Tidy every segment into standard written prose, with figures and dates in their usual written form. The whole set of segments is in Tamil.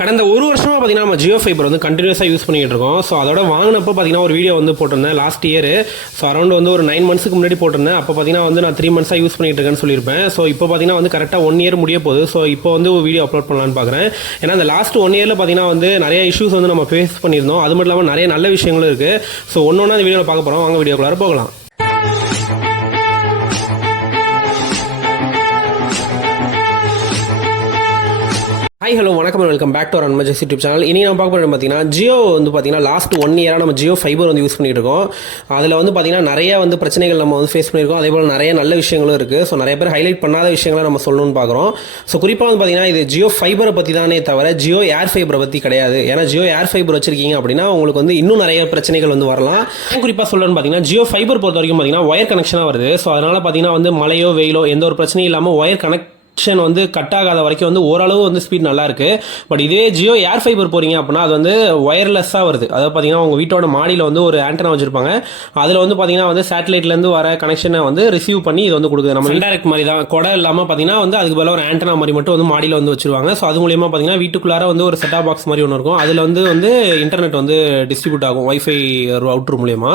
கடந்த ஒரு வருஷமாக பார்த்தீங்கன்னா நம்ம ஜியோ ஃபைபர் வந்து கண்டினியூஸாக யூஸ் பண்ணிகிட்டு இருக்கோம். ஸோ அதோட வாங்கினப்போ பார்த்தீங்கன்னா ஒரு வீடியோ வந்து போட்டிருந்தேன் லாஸ்ட் இயர். ஸோ அரௌண்ட் வந்து ஒரு 9 மந்த்ஸ்க்கு முன்னாடி போட்டிருந்தேன். அப்போ பார்த்தீங்கன்னா வந்து நான் 3 மந்த்ஸாக யூஸ் பண்ணிட்டு இருக்கேன்னு சொல்லியிருப்பேன். ஸோ இப்போ பார்த்தீங்கன்னா வந்து கரெக்டாக 1 இயர் முடிய போகுது. ஸோ இப்போ வந்து ஒரு வீடியோ அப்லோட் பண்ணலான்னு பார்க்குறேன். ஏன்னா அந்த லாஸ்ட் 1 இயரில் பார்த்தீங்கன்னா வந்து நிறைய இஷ்யூஸ் வந்து நம்ம ஃபேஸ் பண்ணியிருந்தோம். அது மட்டும் இல்லாமல் நிறைய நல்ல விஷயங்களும் இருக்குது. ஸோ ஒன்று அந்த வீடியோவில் பார்க்க போகிறோம். வாங்க வீடியோக்குள்ளார போகலாம். ஹாய் ஹலோ வணக்கம் வெல்கம் பேக் டு அவர் அன்மஜஸ் யூடியூப் சேனல். இனி நம்ம பார்க்க போகிறது பார்த்தீங்கன்னா ஜியோ வந்து பார்த்தீங்கன்னா லாஸ்ட் 1 இயராக நம்ம ஜியோ ஃபைபர் வந்து யூஸ் பண்ணிட்டு இருக்கோம். அதில் வந்து பார்த்தீங்கன்னா நிறைய வந்து பிரச்சனைகள் நம்ம வந்து ஃபேஸ் பண்ணியிருக்கோம். அதே போல் நிறைய நல்ல விஷயங்களும் இருக்குது. ஸோ நிறைய பேர் ஹைலைட் பண்ணாத விஷயங்களை நம்ம சொல்லணும்னு பார்க்குறோம். ஸோ குறிப்பாக வந்து பார்த்தீங்கன்னா இது ஜியோ ஃபைபரை பற்றி தானே தவிர ஜியோ ஏர் ஃபைபரை பற்றி கிடையாது. ஏன்னா ஜியோ ஏர் ஃபைபர் வச்சிருக்கீங்க அப்படின்னா உங்களுக்கு வந்து இன்னும் நிறைய பிரச்சனைகள் வந்து வரலாம். குறிப்பாக சொல்லணும்னு பார்த்தீங்கன்னா ஜியோ ஃபைபர் பொறுத்த வரைக்கும் பார்த்தீங்கன்னா ஒயர் கனெக்ஷனாக வருது. ஸோ அதனால் பார்த்தீங்கன்னா வந்து மழையோ வெயிலோ எந்த ஒரு பிரச்சனையும் இல்லாமல் ஒயர் வந்து கட் ஆகாத வரைக்கும் வந்து ஓரளவு வந்து ஸ்பீட் நல்லா இருக்கு. பட் இதே ஜியோ ஏர் ஃபைபர் போறீங்க அப்படின்னா அது வந்து ஒயர்லெஸ்ஸாக வருது. அதாவது பார்த்தீங்கன்னா உங்கள் வீட்டோட மாடியில் வந்து ஒரு ஆண்டனா வச்சிருப்பாங்க. அதில் வந்து பார்த்தீங்கன்னா வந்து சேட்டலைட்லேருந்து வர கனெக்ஷனை வந்து ரிசீவ் பண்ணி இது வந்து கொடுக்குது. நம்ம இன்டைரக்ட் மாதிரி தான், கொடை இல்லாமல் பார்த்தீங்கன்னா வந்து அதுக்கு பதிலாக ஒரு ஆண்டனா மாதிரி மட்டும் வந்து மாடியில் வந்து வச்சிருவாங்க. ஸோ அது மூலியமாக பார்த்தீங்கன்னா வீட்டுக்குள்ளார வந்து ஒரு செட்டாப் பாக்ஸ் மாதிரி ஒன்று இருக்கும். அதில் வந்து இன்டர்நெட் வந்து டிஸ்ட்ரிபியூட் ஆகும் வைஃபை ரவுட்டர் மூலியமா.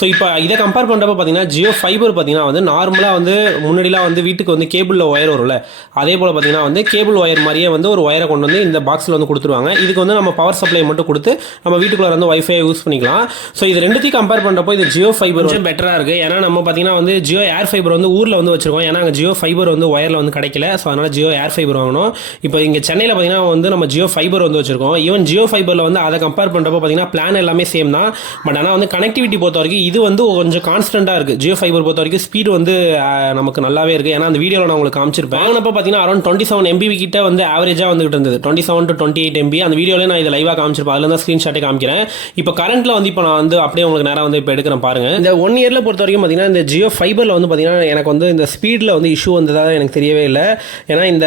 ஸோ இப்போ இதை கம்பேர் பண்ணுறப்ப பார்த்தீங்கன்னா ஜியோ ஃபைபர் பார்த்தீங்கன்னா வந்து நார்மலாக வந்து முன்னாடிலாம் வந்து வீட்டுக்கு வந்து கேபிளில் ஒயர் வரும்ல, அதே போல் பார்த்தீங்கன்னா வந்து கேபிள் ஒயர் மாதிரியே வந்து ஒரு ஒயரை கொண்டு வந்து இந்த பாக்ஸில் வந்து கொடுத்துருவாங்க. இதுக்கு வந்து நம்ம பவர் சப்ளை மட்டும் கொடுத்து நம்ம வீட்டுக்குள்ள வந்து வைஃபை யூஸ் பண்ணிக்கலாம். ஸோ இது ரெண்டுத்தையும் கம்பேர் பண்ணுறப்போ இது ஜியோ ஃபைபர் கொஞ்சம் பெட்டராக இருக்குது. ஏன்னா நம்ம பார்த்தீங்கன்னா வந்து ஜியோ ஏர் ஃபைபர் வந்து ஊரில் வந்து வச்சிருக்கோம். ஏன்னா அங்கே ஜியோ ஃபைபர் வந்து ஒயரில் வந்து கிடைக்கல. ஸோ அதனால் ஜியோ ஏர் ஃபைபர் வாங்கணும். இப்போ இங்கே சென்னையில் பார்த்தீங்கன்னா வந்து நம்ம ஜியோ ஃபைபர் வந்து வச்சிருக்கோம். ஈவன் ஜியோ ஃபைபரில் வந்து அதை கம்பேர் பண்ணுறப்போ பார்த்தீங்கன்னா பிளான் எல்லாமே சேம் தான். பட் ஆனால் வந்து கனெக்டிவிட்டி பொறுத்த வரைக்கும் இது வந்து கொஞ்சம் கான்ஸ்டன்ட்டாக இருக்குது. ஜியோ ஃபைபர் பொறுத்த வரைக்கும் ஸ்பீடு வந்து நமக்கு நல்லாவே இருக்குது. ஏன்னா அந்த வீடியோவில் நான் உங்களுக்கு காமிச்சிருப்பேன். வாங்கினப்போ பார்த்தீங்கன்னா அரௌண்ட் 27 MB கிட்ட வந்து ஆவரேஜாக வந்துகிட்டு இருந்தது. 27 to 28 MB அந்த வீடியோவில் நான் இதை லைவாக காமிச்சிருப்பேன். அதில் தான் ஸ்க்ரீன்ஷாட்டே காமிக்கிறேன். இப்போ கரண்ட்டில் வந்து இப்போ நான் வந்து அப்படியே உங்களுக்கு நேரம் வந்து இப்போ எடுக்கிறேன் பாருங்க. இந்த 1 இயரில் பொறுத்த வரைக்கும் பார்த்தீங்கன்னா இந்த ஜியோ ஃபைபரில் வந்து பார்த்தீங்கன்னா எனக்கு வந்து இந்த ஸ்பீடில் வந்து இஷ்யூ வந்ததாக எனக்கு தெரியவே இல்லை. ஏன்னா இந்த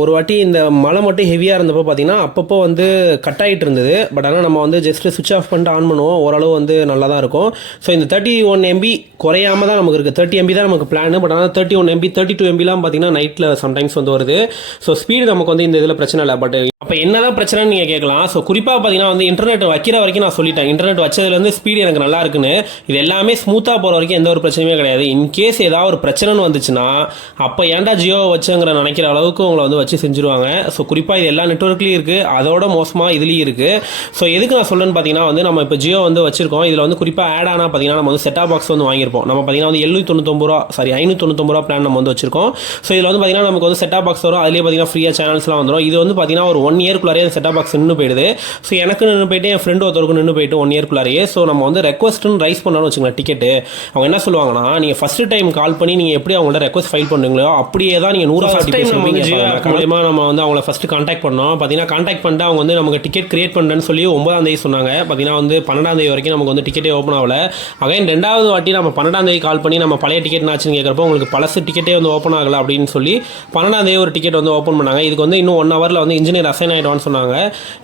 ஒரு வாட்டி இந்த மழை மட்டும் ஹெவியாக இருந்தப்போ பார்த்தீங்கன்னா அப்பப்போ வந்து கட் ஆகிட்டு இருந்தது. பட் ஆனால் நம்ம வந்து ஜஸ்ட் சுவிச் ஆஃப் பண்ணிட்டு ஆன் பண்ணுவோம், ஓரளவு வந்து நல்லா தான் இருக்கும். ஸோ இந்த 31 MB குறையாம தான் நமக்கு இருக்குது. 30 MB தான் நமக்கு பிளான். பட் ஆனால் 31 MB 32 MBலாம் பார்த்தீங்கன்னா நைட்டில் சம்டைம்ஸ் வந்து வருது. ஸோ ஸ்பீடு நமக்கு வந்து இந்த இதில் பிரச்சனை இல்லை. பட் அப்போ என்னதான் பிரச்சனைன்னு நீங்கள் கேட்கலாம். ஸோ குறிப்பாக பார்த்தீங்கன்னா வந்து இன்டர்நெட் வைக்கிற வரைக்கும் நான் சொல்லிட்டேன், இன்டர்நெட் வச்சதுலேருந்து ஸ்பீடு எனக்கு நல்லா இருக்குன்னு. இது எல்லாமே ஸ்மூத்தாக போகிற வரைக்கும் எந்த ஒரு பிரச்சனையுமே கிடையாது. இன்கேஸ் ஏதாவது ஒரு பிரச்சனைன்னு வந்துச்சுன்னா அப்போ ஏன்டா ஜியோ வச்சுங்கிற நினைக்கிற அளவுக்கு உங்களை வந்து வச்சு செஞ்சுருவாங்க. ஸோ குறிப்பாக இது எல்லா நெட்வொர்க்லையும் இருக்குது, அதோட மோசமாக இதுலேயும் இருக்குது. ஸோ எதுக்கு நான் சொல்லுன்னு பார்த்தீங்கன்னா வந்து நம்ம இப்போ ஜியோ வந்து வச்சிருக்கோம். இதில் வந்து குறிப்பாக ஆட் ஆனால் பார்த்தீங்கன்னா நம்ம வந்து செட்டாப் பாக்ஸ் வந்து வாங்கியிருப்போம். நம்ம பார்த்தீங்கன்னா வந்து 599 ரூபா பிளான் நம்ம வந்து வச்சிருக்கோம். ஸோ இதில் வந்து பார்த்தீங்கன்னா நமக்கு வந்து செட்டாப் பாக்ஸ் வரும். அதுலேயே பார்த்தீங்கன்னா ஃப்ரீயாக சேனல்ஸ்லாம் வந்துடும். இது வந்து பார்த்தீங்கன்னா ஒரு 1 இயர்க்குள்ளாரே செட்டாப் பாக்ஸ் நின்று போயிடுது. ஸோ எனக்கு நின்று போயிட்டு என் ஃப்ரெண்ட் ஒருத்தருக்கு நின்று போயிட்டு 1 இயர்க்குள்ளாரையே. ஸோ நம்ம வந்து ரெக்வஸ்ட்னு ரைஸ் பண்ணணும்னு வச்சுக்கலாம் டிக்கெட்டு. அவங்க என்ன சொல்லுவாங்கன்னா நீங்கள் ஃபர்ஸ்ட் டைம் கால் பண்ணி நீங்கள் எப்படி அவங்கள்ட்ட ரெக்வஸ்ட் ஃபைல் பண்ணுறீங்களோ அப்படியே தான் நீங்கள் 100 மூலமாக நம்ம வந்து அவங்கள ஃபர்ஸ்ட் கான்டாக்ட் பண்ணோம். பார்த்தீங்கன்னா கான்டாக்ட் பண்ணிட்டு அவங்க வந்து நமக்கு டிக்கெட் கிரியேட் பண்ணுறேன்னு சொல்லி 9ஆம் தேதி சொன்னாங்க. பார்த்தீங்கன்னா வந்து 12ஆம் தேதி வரைக்கும் நமக்கு வந்து டிக்கெட்டே ஓப்பன் ஆகல. அகைன் 2வது வாட்டி நம்ம 12ஆம் தேதி கால் பண்ணி நம்ம பழைய டிக்கெட் ஆச்சுன்னு கேட்குறப்போ உங்களுக்கு பழசு டிக்கெட்டே வந்து ஓப்பன் ஆகலை அப்படின்னு சொல்லி 12ஆம் தேதி ஒரு டிக்கெட் வந்து ஓப்பன் பண்ணாங்க. இதுக்கு வந்து இன்னும் 1 ஹவரில் வந்து இன்ஜினியர் அசைன் ஆகிடுவான்னு சொன்னாங்க.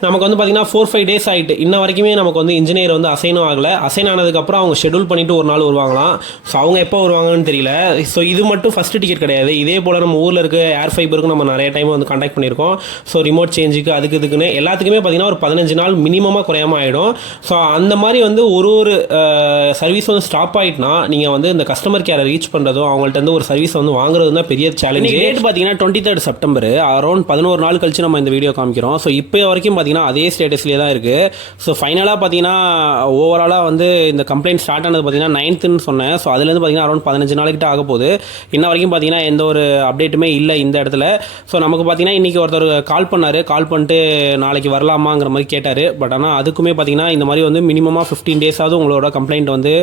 நமக்கு வந்து பார்த்தீங்கன்னா 4-5 டேஸ் ஆகிட்டு இன்ன வரைக்குமே நமக்கு வந்து இன்ஜினியர் வந்து அசைனும் ஆகலை. அசைன் ஆனதுக்கப்புறம் அவங்க ஷெடியூல் பண்ணிவிட்டு ஒரு நாள் வருவாங்களாம். ஸோ அவங்க எப்போ வருவாங்கன்னு தெரியல. ஸோ இது மட்டும் ஃபஸ்ட்டு டிக்கெட் கிடையாது. இதே போல் நம்ம ஊரில் இருக்க ஏர் ஃபைபருக்கு நம்ம நிறைய டைம் வந்து கான்டாக்ட் பண்ணியிருக்கோம். ஸோ ரிமோட் சேஞ்சுக்கு அதுக்கு இதுக்குன்னு எல்லாத்துக்குமே பார்த்தீங்கன்னா ஒரு 15 நாள் மினிமமாக குறையாமல் ஆகிடும். ஸோ அந்த மாதிரி வந்து ஒரு சர்வீஸ் வந்து ஸ்டாப் ஆகிட்டுனா நீங்கள் வந்து இந்த கஸ்டமர் கேரை ரீச் பண்ணுறதும் அவங்கள்ட்ட வந்து ஒரு சர்வீஸ் வந்து வாங்குறது தான் பெரிய சேலஞ்ச். டேட் பார்த்தீங்கன்னா 23 செப்டம்பர் அரௌண்ட் 11 நாள் கழிச்சு நம்ம இந்த வீடியோ காமிக்கிறோம். ஸோ இப்போ வரைக்கும் பார்த்தீங்கன்னா அதே ஸ்டேட்டஸ்லேயே தான் இருக்குது. ஸோ ஃபைனலாக பார்த்தீங்கன்னா ஓவராலாக வந்து இந்த கம்ப்ளைண்ட் ஸ்டார்ட் ஆனது பார்த்தீங்கன்னா 9th சொன்னேன். ஸோ அதுலேருந்து பார்த்தீங்கன்னா அரௌண்ட் 15 நாளைக்கிட்ட ஆக போகுது. இன்ன வரைக்கும் பார்த்தீங்கன்னா எந்த ஒரு அப்டேட்டுமே இல்லை இந்த இடத்துல. ஸோ நமக்கு பார்த்தீங்கன்னா இன்றைக்கி ஒருத்தர் கால் பண்ணார். கால் பண்ணிட்டு நாளைக்கு வரலாமாங்கிற மாதிரி கேட்டார். பட் ஆனால் அதுக்குமே பார்த்தீங்கன்னா இந்த மாதிரி வந்து மினிமமாக 15 டேஸாவது உங்களோட கம்ப்ளைண்ட் வந்து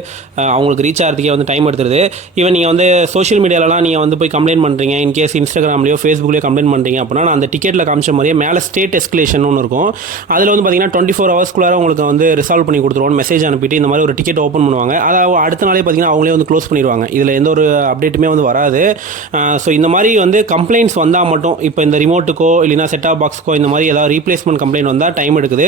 அவங்களுக்கு ரீச் ஆகிறதுக்கே வந்து டைம் எடுத்துருது. ஈவன் நீங்கள் வந்து சோஷியல் மீடியாலலாம் நீங்கள் வந்து போய் கம்ப்ளைண்ட் பண்ணுறீங்க, இன்கேஸ் இன்ஸ்டாகிராம்லையோ ஃபேஸ்புக்லேயோ கம்ப்ளைண்ட் பண்ணுறீங்க அப்படின்னா நான் அந்த டிக்கெட்டில் காமிச்ச மாதிரியே மேலே ஸ்டேட் எஸ்கலேஷன் ஒன்று இருக்கும். அதில் வந்து பார்த்தீங்கன்னா 24 ஹவர்ஸ்க்குள்ளார உங்களுக்கு வந்து ரிசால்வ் பண்ணி கொடுத்துருவோம். மெசேஜ் அனுப்பிட்டு இந்த மாதிரி ஒரு டிக்கெட் ஓப்பன் பண்ணுவாங்க. அதாவது அடுத்த நாளே பார்த்தீங்கன்னா அவங்களே வந்து க்ளோஸ் பண்ணிடுவாங்க. இதில் எந்த ஒரு அப்டேட்டுமே வந்து வராது. ஸோ இந்த மாதிரி வந்து கம்ப்ளைண்ட்ஸ் வந்தால் மட்டும் இப்போ இந்த ரிமோட்டுக்கோ இல்லைனா செட்டாப் பாக்ஸுக்கோ இந்த மாதிரி ஏதாவது ரீப்ளேஸ்மெண்ட் கம்ப்ளைண்ட் வந்தால் டைம் எடுக்குது.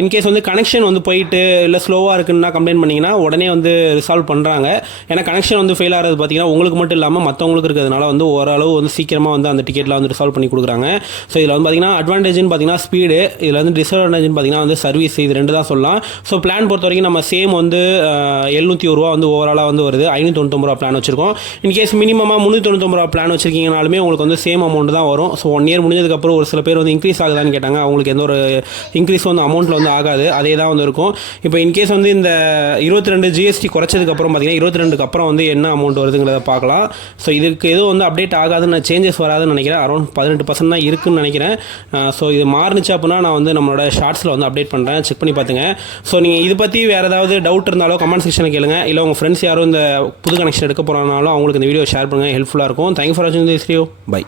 இன்கேஸ் வந்து கனெக்ஷன் வந்து போயிட்டு இல்லை ஸ்லோவாக இருக்குன்னா கம்ப்ளைண்ட் பண்ணிங்கன்னா உடனே வந்து ரிசால்வ் பண்ணுறாங்க. ஏன்னா கனெக்ஷன் வந்து ஃபெயில் ஆகிறது பார்த்தீங்கன்னா உங்களுக்கு மட்டும் இல்லாமல் மற்றவங்களுக்கு இருக்கிறதுனால வந்து ஓரளவு வந்து சீக்கிரம் சீக்கிரமாக வந்து அந்த டிக்கெட்லாம் வந்து ரிசால்வ் பண்ணி கொடுக்குறாங்க. ஸோ இதில் வந்து பார்த்தீங்கன்னா அட்வான்டேஜ்னு பார்த்தீங்கன்னா ஸ்பீடு, இதில் வந்து டிஸ்அட்வான்டேஜ்னு பார்த்தீங்கன்னா வந்து சர்வீஸ், இது 2 தான் சொல்லலாம். ஸோ பிளான் பொறுத்த வரைக்கும் நம்ம சேம் வந்து 701 ரூபா வந்து ஓவராலாக வந்து வருது. 599 ரூபா பிளான் வச்சிருக்கோம். இன்கேஸ் மினிமமாக 399 ரூபா பிளான் வச்சிருக்கீங்கனாலுமே உங்களுக்கு வந்து சேம் அமௌண்ட் தான் வரும். ஸோ 1 இயர் முடிஞ்சதுக்கப்புறம் ஒரு சில பேர் வந்து இன்க்ரீஸ் ஆகுதான்னு கேட்டாங்க. அவங்களுக்கு எந்த ஒரு இன்க்ரீஸ் வந்து அமௌண்ட்டில் வந்து ஆகாது, அதே தான் வந்து இருக்கும். இப்போ இன்கேஸ் வந்து இந்த 22 ஜிஎஸ்டி குறைச்சதுக்கப்புறம் பார்த்தீங்கன்னா 22க்கு அப்புறம் வந்து என்ன அமௌண்ட் வருதுங்கிறத பார்க்கலாம். ஸோ இதுக்கு எதுவும் வந்து அப்டேட் ஆகாதுன்னு, சேஞ்சஸ் வராதுன்னு நினைக்கிறேன். அரௌண்ட் 18% தான் இருக்குன்னு நினைக்கிறேன். ஸோ இது மாறுனுச்சு அப்படின்னா நான் வந்து நம்மளோட ஷார்ட்ஸில் வந்து அப்டேட் பண்ணுறேன், செக் பண்ணி பார்த்துங்க. ஸோ நீங்கள் இது பற்றி வேறு ஏதாவது டவுட் இருந்தாலும் கமெண்ட் செக்ஷனில் கேளுங்க. இல்லை உங்கள் ஃப்ரெண்ட்ஸ் யாரும் இந்த புது கனெக்ஷன் எடுக்க போகிறனாலும் அவங்களுக்கு இந்த வீடியோ ஷேர் பண்ணுங்கள், ஹெல்ப்ஃபுல்லாக இருக்கும். தேங்க்யூ ஃபார் வாட்சிங் திஸ் வீடியோ. பை.